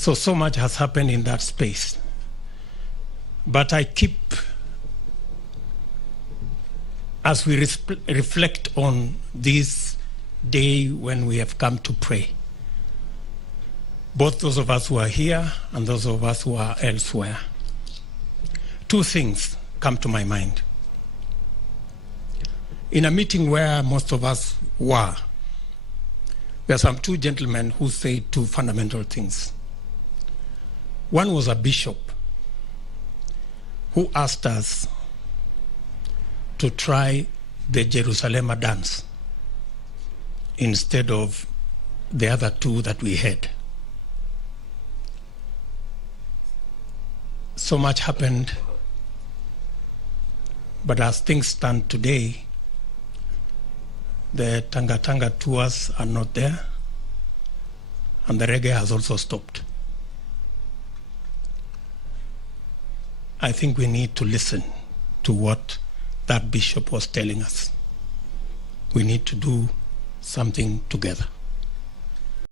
So much has happened in that space. But I keep, as we reflect on this day when we have come to pray, both those of us who are here and those of us who are elsewhere, two things come to my mind. In a meeting where most of us were, there are some two gentlemen who say two fundamental things. One was a bishop who asked us to try the Jerusalem dance instead of the other two that we had. So much happened, but as things stand today, the Tanga Tanga tours are not there, and the reggae has also stopped. I think we need to listen to what that bishop was telling us. We need to do something together.